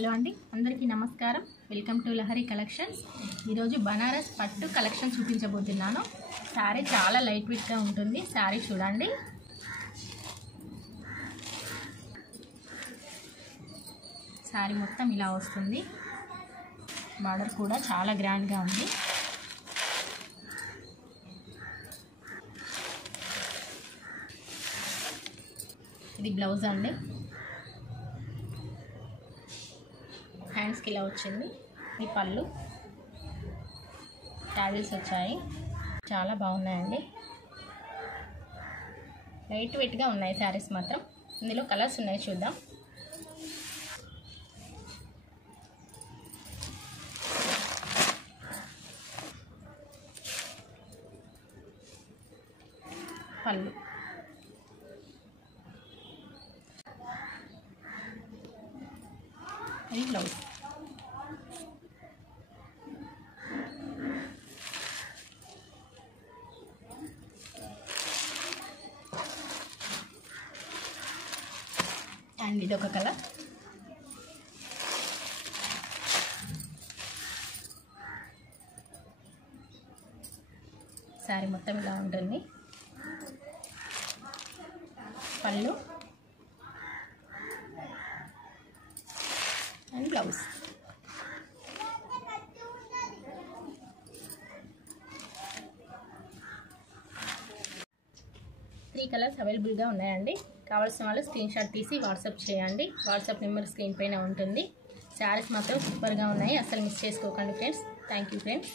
Hello అండి, అందరికీ నమస్కారం. Welcome to Lahari collections. ఈరోజు బనారస్ పట్టు కలెక్షన్ చూపించబోతున్నాను. శారీ చాలా లైట్ వెయిట్గా ఉంటుంది. శారీ చూడండి. శారీ మొత్తం ఇలా వస్తుంది. బార్డర్ కూడా చాలా గ్రాండ్గా ఉంది. ఇది బ్లౌజ్ అండి. హ్యాండ్స్కి ఇలా వచ్చింది. ఈ పళ్ళు ట్యాజిల్స్ వచ్చాయి. చాలా బాగున్నాయండి. లైట్ వెయిట్గా ఉన్నాయి శారీస్ మాత్రం. ఇందులో కలర్స్ ఉన్నాయి, చూద్దాం. పళ్ళు ఇది బ్లౌజ్. అండ్ ఇది ఒక కలర్. శారీ మొత్తం ఇలా ఉంటుంది. పళ్ళు అండ్ బ్లౌజ్. త్రీ కలర్స్ అవైలబుల్గా ఉన్నాయండి. కావాల్సిన వాళ్ళు స్క్రీన్ షాట్ తీసి వాట్సాప్ చేయండి. వాట్సాప్ నెంబర్ స్క్రీన్ పైన ఉంటుంది. శారీస్ మాత్రం సూపర్గా ఉన్నాయి. అసలు మిస్ చేసుకోకండి ఫ్రెండ్స్. Thank you friends.